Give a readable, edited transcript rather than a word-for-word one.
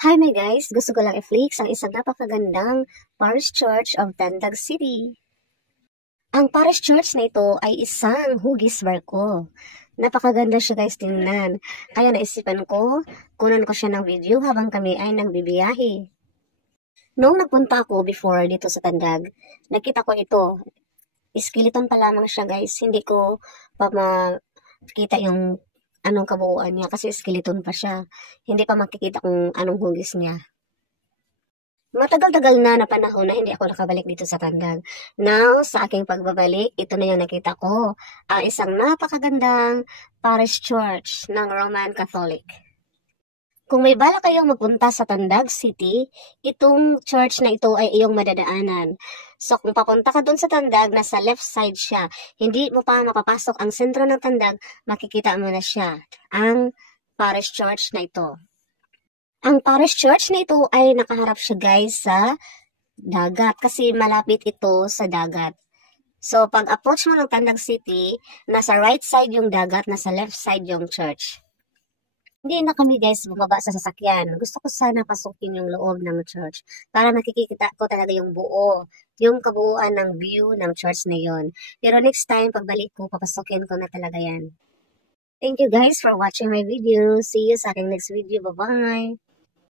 Hi my guys! Gusto ko lang i-flix ang isang napakagandang Parish Church of Tandag City. Ang Parish Church na ito ay isang hugis barko. Napakaganda siya guys tingnan. Kaya naisipan ko, kunan ko siya ng video habang kami ay nagbibiyahe. Noong nagpunta ako before dito sa Tandag, nakita ko ito. Skeleton pa lamang siya guys. Hindi ko pa makita yung anong kabuuan niya kasi skeleton pa siya. Hindi pa makikita kung anong hugis niya. Matagal-tagal na panahon na hindi ako nakabalik dito sa Tandag. Now, sa aking pagbabalik, ito na yung nakita ko. Ang isang napakagandang parish church ng Roman Catholic. Kung may bala kayong magpunta sa Tandag City, itong church na ito ay iyong madadaanan. So kung papunta ka dun sa Tandag, nasa left side siya. Hindi mo pa mapapasok ang sentro ng Tandag, makikita mo na siya. Ang parish church na ito. Ang parish church na ito ay nakaharap siya guys sa dagat kasi malapit ito sa dagat. So pag approach mo ng Tandag City, nasa right side yung dagat, nasa left side yung church. Hindi na kami guys bumaba sa sasakyan. Gusto ko sana pasukin yung loob ng church para makikita ko talaga yung buo, yung kabuuan ng view ng church na yon. Pero next time, pagbalik ko, papasukin ko na talaga yan. Thank you guys for watching my video. See you sa ating next video. Bye-bye!